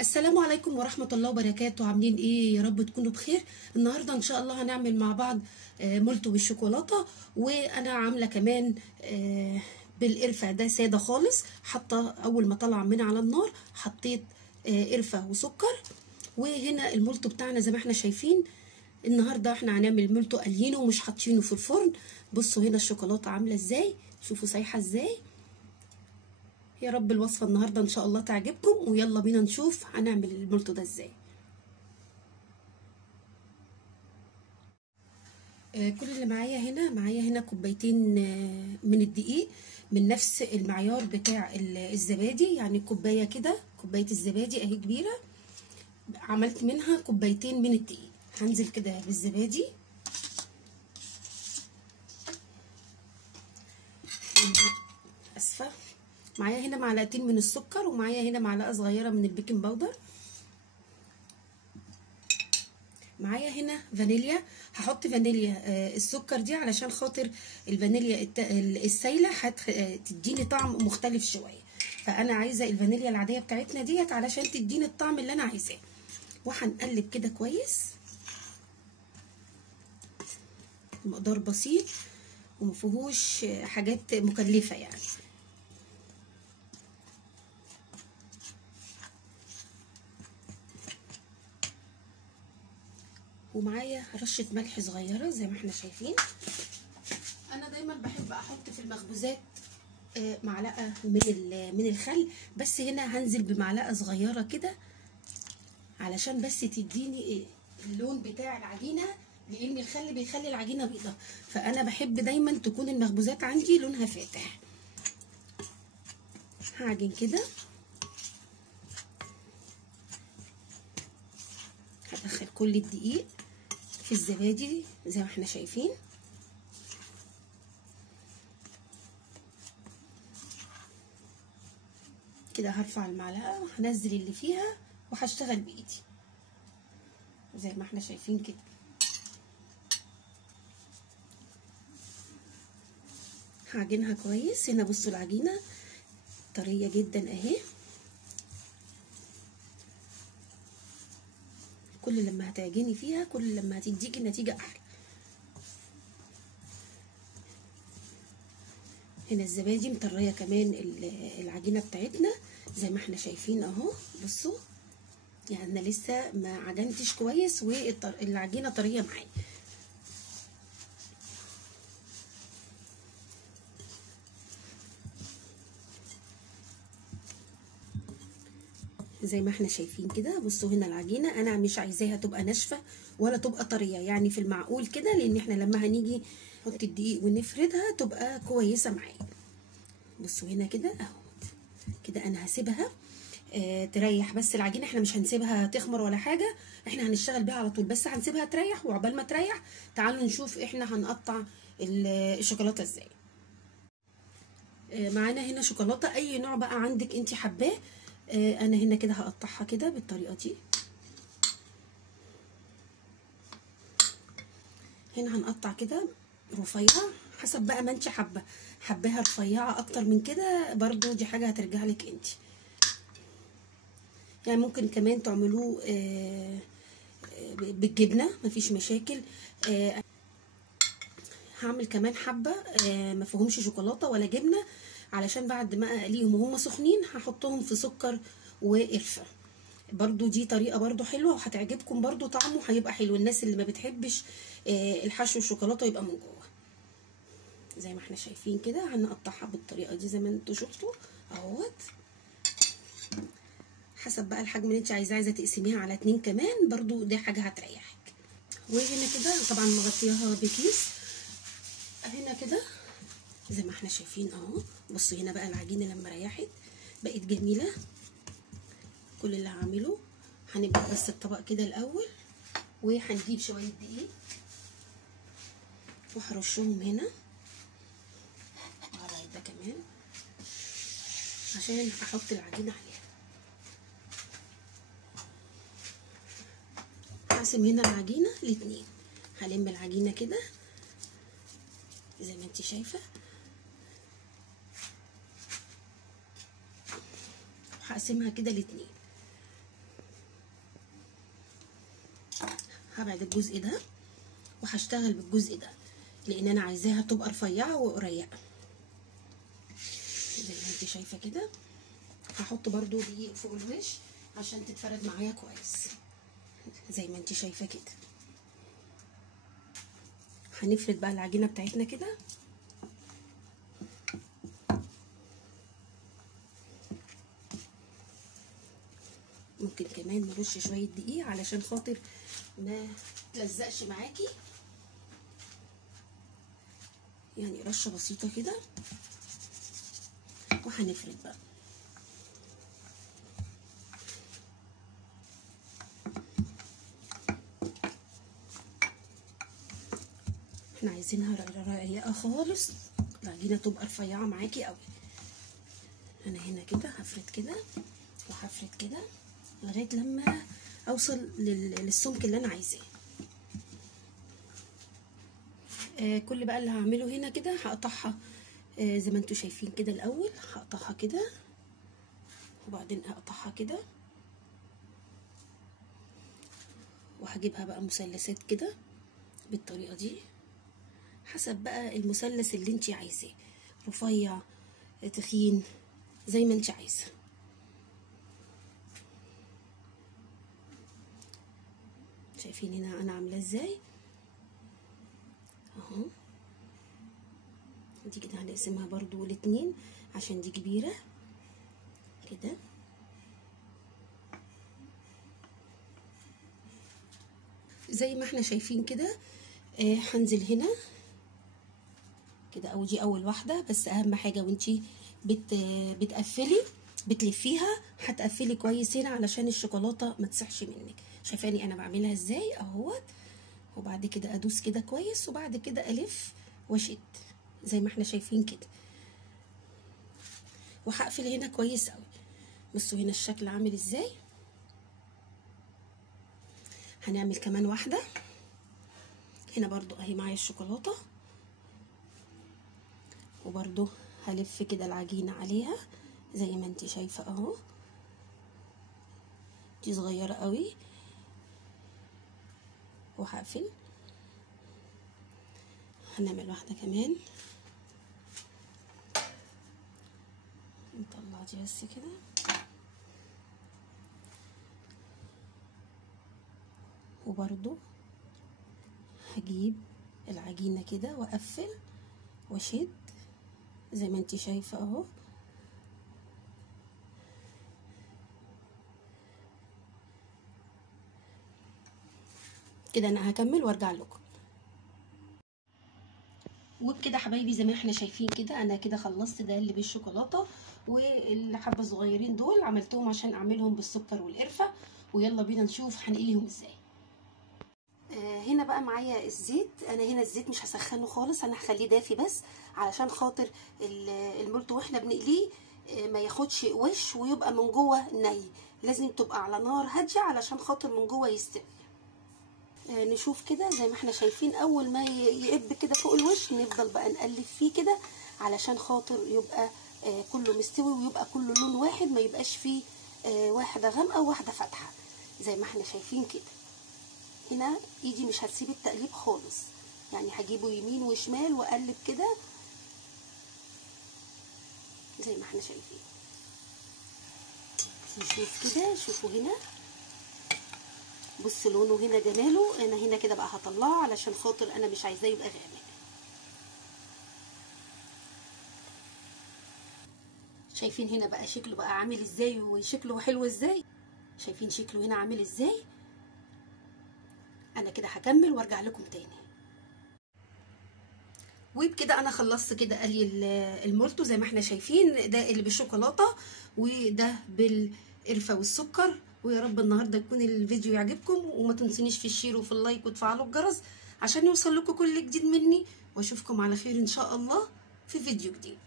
السلام عليكم ورحمة الله وبركاته. عاملين ايه؟ يا رب تكونوا بخير. النهاردة ان شاء الله هنعمل مع بعض مولتو بالشوكولاتة، وانا عاملة كمان بالقرفة. ده سادة خالص، حاطة اول ما طلع من على النار حطيت قرفة وسكر. وهنا المولتو بتاعنا زي ما احنا شايفين. النهاردة احنا هنعمل مولتو قليينه ومش حاطينه في الفرن. بصوا هنا الشوكولاتة عاملة ازاي، شوفوا سايحة ازاي. يا رب الوصفة النهاردة ان شاء الله تعجبكم، ويلا بينا نشوف هنعمل المولتو ده ازاي. كل اللي معايا هنا كوبايتين من الدقيق، من نفس المعيار بتاع الزبادي. يعني كوباية كده، كوباية الزبادي اهي كبيرة، عملت منها كوبايتين من الدقيق. هنزل كده بالزبادي، اسفة. معايا هنا معلقتين من السكر، ومعايا هنا معلقة صغيرة من البيكنج باودر. معايا هنا فانيليا، هحط فانيليا. السكر دي علشان خاطر الفانيليا السايله هتديني طعم مختلف شويه، فانا عايزه الفانيليا العاديه بتاعتنا ديت علشان تديني الطعم اللي انا عايزاه. وهنقلب كده كويس، مقدار بسيط ومفيهوش حاجات مكلفه يعني. ومعايا رشه ملح صغيره زي ما احنا شايفين. انا دايما بحب احط في المخبوزات معلقه من الخل، بس هنا هنزل بمعلقه صغيره كده علشان بس تديني اللون بتاع العجينه، لان الخل بيخلي العجينه بيضه، فانا بحب دايما تكون المخبوزات عندي لونها فاتح. هعجن كده، هدخل كل الدقيق في الزبادي زي ما احنا شايفين. كده هرفع المعلقه وهنزل اللي فيها وهشتغل بايدي زي ما احنا شايفين كده. هعجنها كويس. هنا بصوا العجينه طريه جدا اهي. كل لما هتعجني فيها كل لما هتديكي نتيجه احلى. هنا الزبادي مطريه كمان العجينه بتاعتنا زي ما احنا شايفين اهو. بصوا يعني انا لسه ما عجنتش كويس والعجينه طريه معايا. زي ما احنا شايفين كده. بصوا هنا العجينه انا مش عايزاها تبقى ناشفه ولا تبقى طريه، يعني في المعقول كده، لان احنا لما هنيجي نحط الدقيق ونفردها تبقى كويسه معايا. بصوا هنا كده اهو. كده انا هسيبها تريح. بس العجينه احنا مش هنسيبها تخمر ولا حاجه، احنا هنشتغل بيها على طول، بس هنسيبها تريح. وعقبال ما تريح تعالوا نشوف احنا هنقطع الشوكولاته ازاي. معانا هنا شوكولاته اي نوع بقى عندك انت حباه. انا هنا كده هقطعها كده بالطريقه دي. هنا هنقطع كده رفيع حسب بقى ما انت حباها رفيعه اكتر من كده برضو دي حاجه هترجع لك انت. يعني ممكن كمان تعملوه بالجبنه مفيش مشاكل. هعمل كمان حبه ما فيهمش شوكولاته ولا جبنه، علشان بعد ما اقليهم وهم سخنين هحطهم في سكر وقرفه. برضو دي طريقه برضو حلوه وهتعجبكم، برضو طعمه هيبقى حلو. الناس اللي ما بتحبش الحشو الشوكولاته يبقى من جوه. زي ما احنا شايفين كده هنقطعها بالطريقه دي زي ما انتوا شفتوا اهوت. حسب بقى الحجم اللي انت عايزه تقسميها على 2 كمان برضو دي حاجه هتريحك. وهنا كده طبعا مغطياها بكيس. هنا كده زي ما احنا شايفين اهو. بصوا هنا بقى العجينه لما ريحت بقت جميله. كل اللي هعمله هنبدا بس الطبق كده الاول، وهنجيب شويه دقيق وهرشهم هنا على ده كمان عشان احط العجينه عليها. هقسم هنا العجينه ل2. هلم العجينه كده زي ما انت شايفه، هقسمها كده ل2. هبعد الجزء ده وهشتغل بالجزء ده لان انا عايزاها تبقى رفيعه ورقيقه زي ما انت شايفه كده. هحط برضو دقيق فوق الوش عشان تتفرد معايا كويس زي ما انت شايفه كده. هنفرد بقى العجينه بتاعتنا كده. ممكن كمان نرش شويه دقيق علشان خاطر ما تلزقش معاكي، يعني رشه بسيطه كده. وهنفرد بقى. احنا عايزينها رقيقه خالص، العجينه تبقى رفيعه معاكي قوي. انا هنا كده هفرد كده وهفرد كده لغايه لما اوصل للسمك اللي انا عايزاه. كل بقى اللي هعمله هنا كده هقطعها زي ما انتوا شايفين كده. الاول هقطعها كده وبعدين اقطعها كده، وهجيبها بقى مثلثات كده بالطريقه دي حسب بقى المثلث اللي انت عايزاه، رفيع تخين زي ما انت عايزه. شايفين هنا انا عامله ازاي اهو. دي كده هنقسمها برضو لاتنين عشان دي كبيره كده. زي ما احنا شايفين كده. هنزل هنا كده، او دي اول واحده. بس اهم حاجه وانتي بتقفلي بتلفيها هتقفلي كويس هنا علشان الشوكولاته ما تسحش منك. شايفاني انا بعملها ازاي اهوت. وبعد كده ادوس كده كويس وبعد كده الف واشد زي ما احنا شايفين كده. وهقفل هنا كويس قوي. بصوا هنا الشكل عامل ازاي. هنعمل كمان واحده هنا برضو اهي معايا الشوكولاته، وبرضو هلف كده العجينه عليها زي ما انت شايفه اهو. دي صغيره قوي وهقفل. هنعمل واحده كمان، نطلع دي بس كده. وبرضو هجيب العجينه كده واقفل واشد زي ما انت شايفه اهو. كده انا هكمل وارجع لكم. وبكده حبايبي زي ما احنا شايفين كده انا كده خلصت ده اللي بالشوكولاته، والحبه الصغيرين دول عملتهم عشان اعملهم بالسكر والقرفه. ويلا بينا نشوف هنقليهم ازاي. هنا بقى معايا الزيت. انا هنا الزيت مش هسخنه خالص، انا هخليه دافي بس علشان خاطر المولتو واحنا بنقليه ما ياخدش وش ويبقى من جوه ني. لازم تبقى على نار هاديه علشان خاطر من جوه يستوي. نشوف كده زي ما احنا شايفين. اول ما يقب كده فوق الوش نفضل بقى نقلب فيه كده علشان خاطر يبقى كله مستوي ويبقى كله لون واحد، ما يبقاش فيه واحده غامقه وواحده فاتحه زي ما احنا شايفين كده. هنا ايدي مش هتسيب التقليب خالص، يعني هجيبه يمين وشمال واقلب كده زي ما احنا شايفين. نشوف كده، شوفوا هنا بص لونه هنا جماله. انا هنا كده بقى هطلعه علشان خاطر انا مش عايزاه يبقى غامق. شايفين هنا بقى شكله بقى عامل ازاي وشكله حلو ازاي. شايفين شكله هنا عامل ازاي. انا كده هكمل وارجع لكم تاني. وبكده انا خلصت كده قلي المولتو زي ما احنا شايفين. ده اللي بالشوكولاته وده بالقرفه والسكر. ويا رب النهارده يكون الفيديو يعجبكم، وما تنسونيش في الشير وفي اللايك وتفعلوا الجرس عشان يوصل لكم كل جديد مني. واشوفكم على خير ان شاء الله في فيديو جديد.